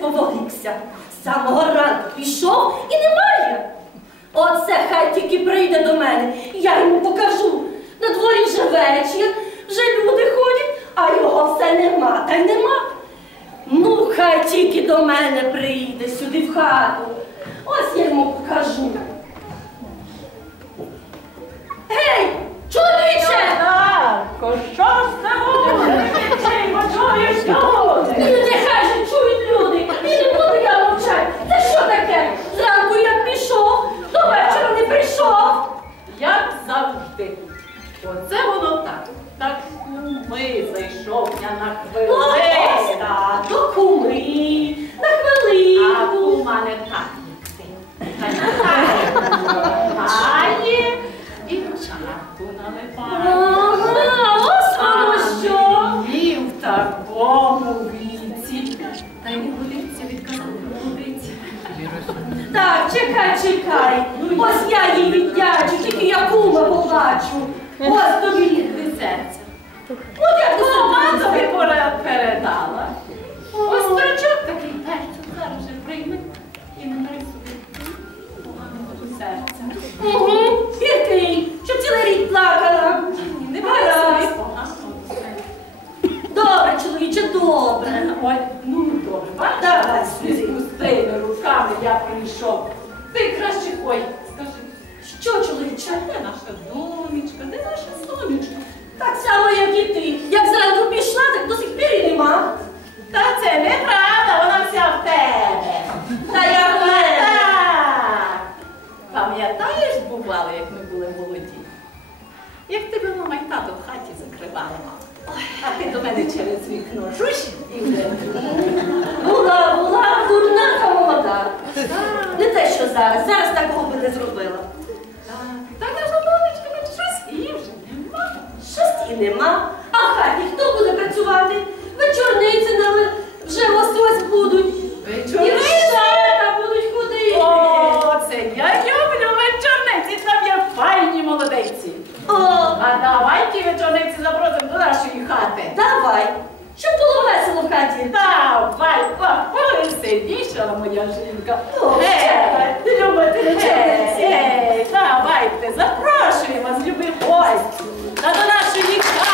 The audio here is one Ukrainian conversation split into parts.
повалився. З самого ранку пішов і немає. Оце хай тільки прийде до мене, я йому покажу. На дворі вже вечір, вже люди ходять, а його все нема, та й нема. Ну, хай тільки до мене прийде сюди в хату. Ось я йому покажу. Гей, чоловіче! Що ж це буде? Чи почуєш так. Так ми зайшов я на Ну, хвилину. до куми, на А хвилинку. у мене так має і чарку наливає. Ага, ось воно що. І в такому віці. Та й не годиться відказати молодиці. Так, чекай, чекай. Ось я їй віддячу, тільки я кума побачу. Ось тобі. Ну, як ти Мама тобі передала. Ось дурачок такий перцю зараз же прийме і не бери собі поганого серця. Угу, гіркий, щоб цілий рік плакала. Не бери собі поганого серця. Добре, чоловіче, добре. Ой, ну добре, Давай. з пустими руками я прийшов. Ти краще ой, скажи, Що, чоловіче? де наша сонечко? Так як і ти. Як зранку пішла, так до сих пір і нема. Та це неправда, вона вся в тебе. Та я в мене. Пам'ятаєш, бувало, як ми були молоді? Як тебе мама й тато в хаті закривали, мама. А ти до мене через вікно жуш і вже. Була, була дурна та молода. Не те, що зараз. Зараз такого би не зробила. І нема. А в хаті хто буде працювати? Вечорниці нам вже ось ось будуть. І Вечорниці? вишата будуть ходити. О, це я люблю вечорниці, там є файні молодиці. О, А давай ті вечорниці запросимо до нашої хати. давай. Щоб було весело в хаті. Давай, повеселішала моя жінка. О, Е, любите вечорниці. Давайте, запрошуємо вас, любі гості, та до нашої хати, та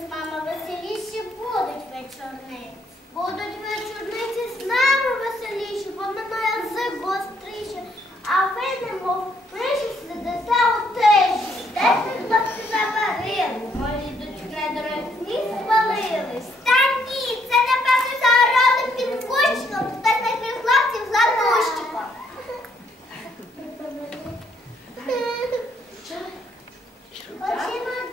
з мама веселіші будуть вечорниці. Будуть вечорниці з нами веселіші, бо мене язик гостріші, а ви немов миші сидите у тижні. Де хлопці заварили, мої дочки дорогні свалились. Та ні, це напевно за ородом під кучком, Та таких хлопців златущиком. Очима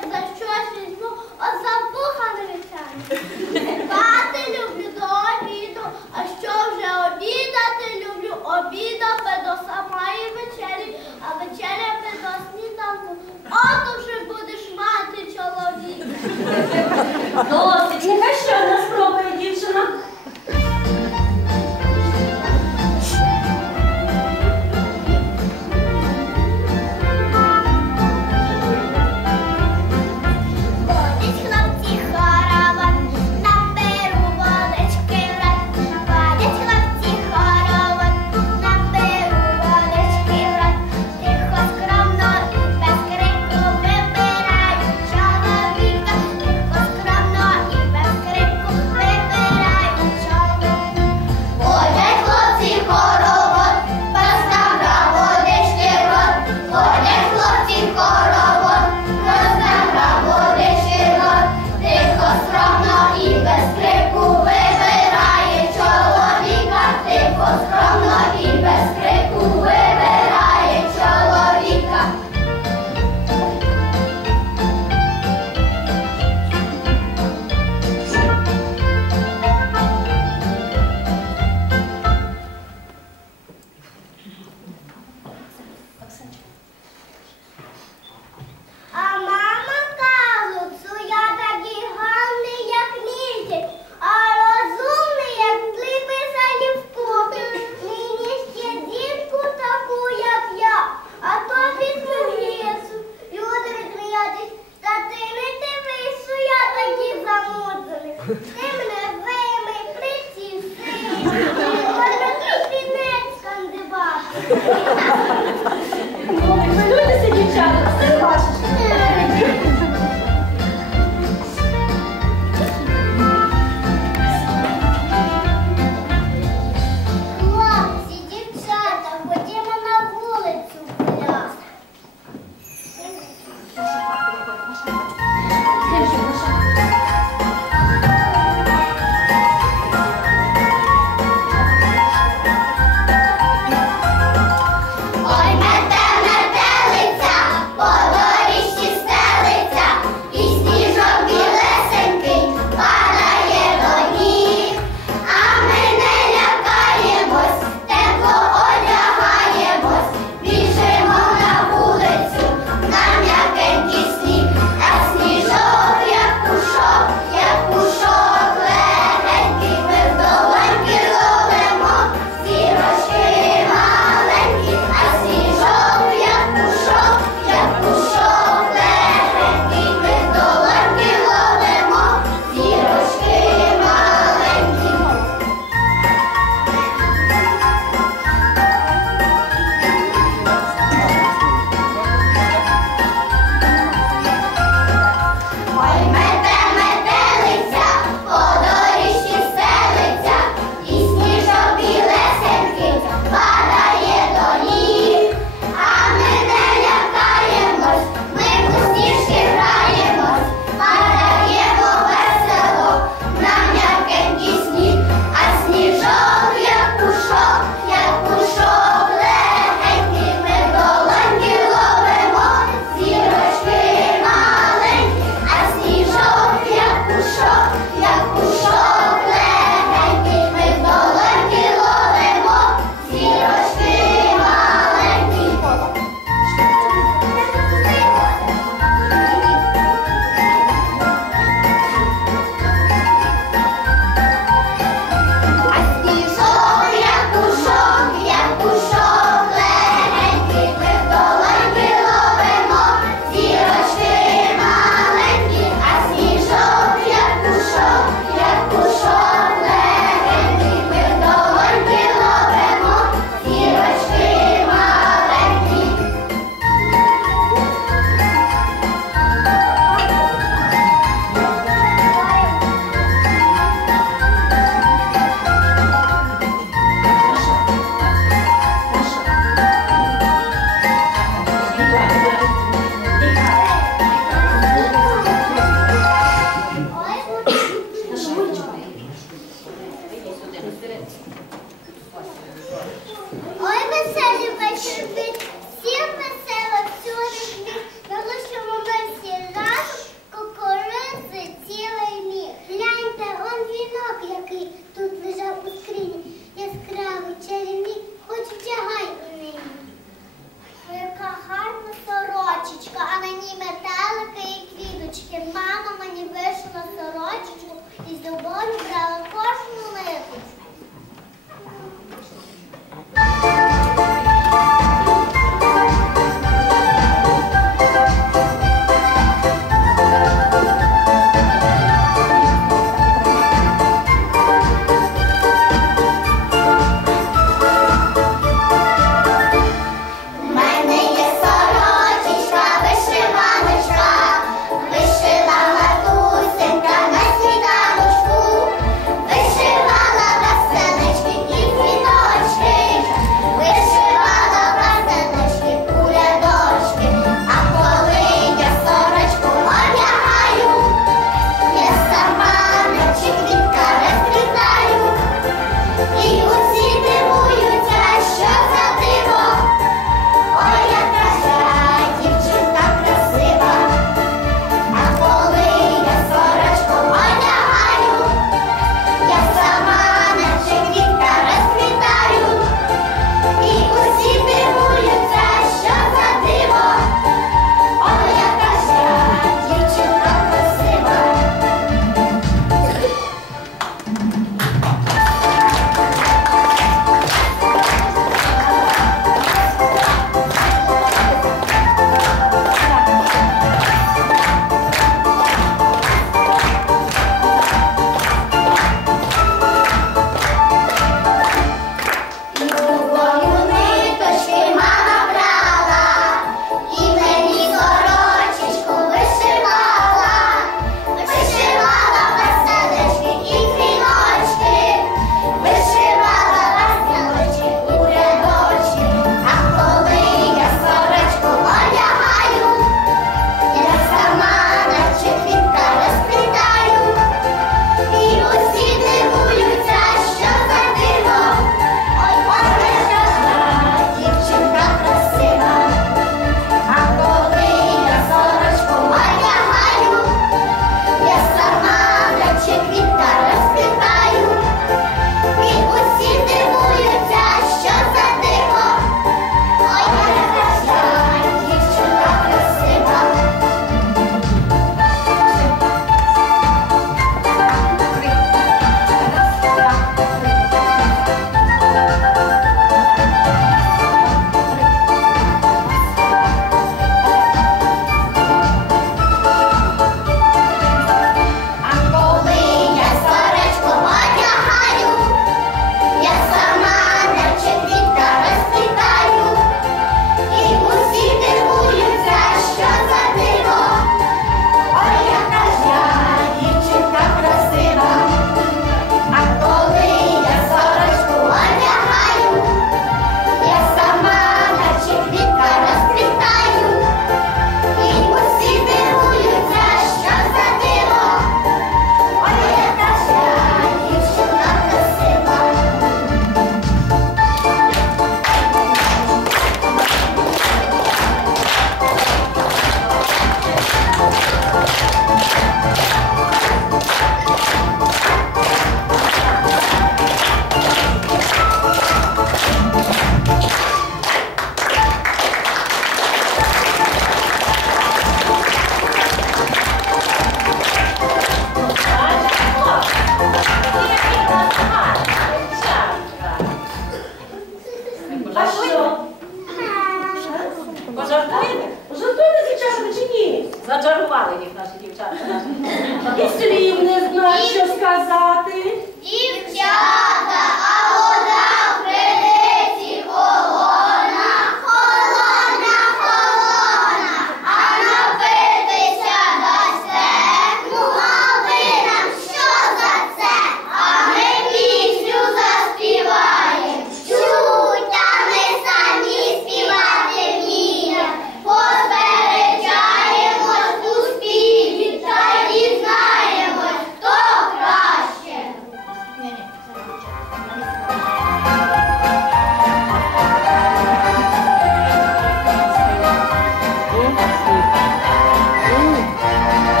Ooh.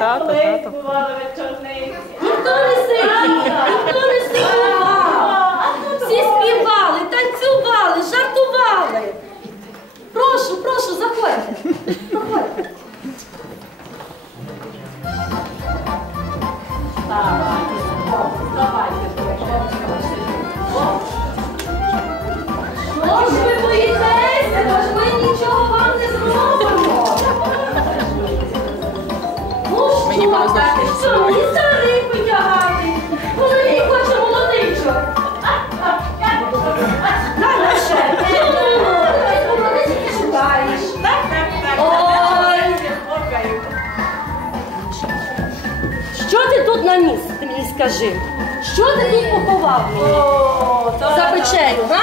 тато, тато. Ніхто не сидів, ніхто не сидував. Всі співали, танцювали, жартували. Прошу, прошу, заходьте. Проходьте. Давайте, давайте. Що ж ви боїтеся? там знайшли. Чому? Молодий хоче молодичок. На наше. Молодички шукаєш. Що ти тут наніс, ти мені скажи? Що ти тут поховав мені? За печерю, га?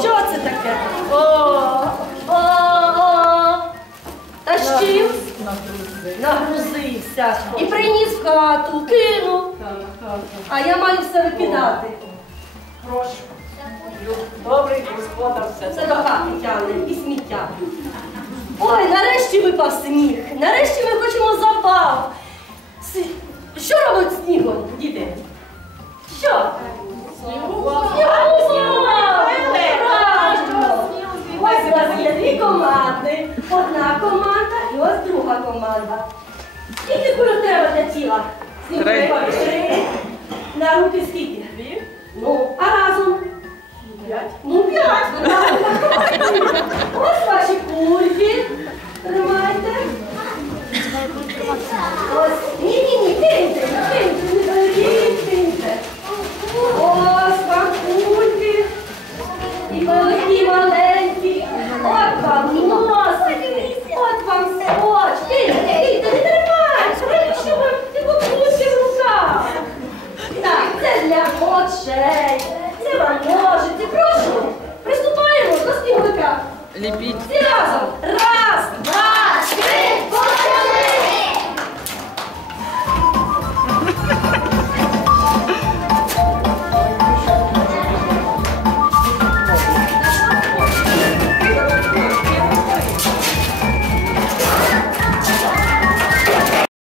Що це таке? Та з чим? Нагрузи відволікся і приніс в хату, кину, А я маю все викидати. Прошу. Добрий господар все. Це до хати тягне і сміття. Ой, нарешті випав сніг. Нарешті ми хочемо запав. Що робить снігом, діти? Що? Снігова! Ось у вас є дві команди. Одна команда і ось друга команда. Скільки кульок треба для тіла? Бабі? Три. На руки скільки? Дві. Ну,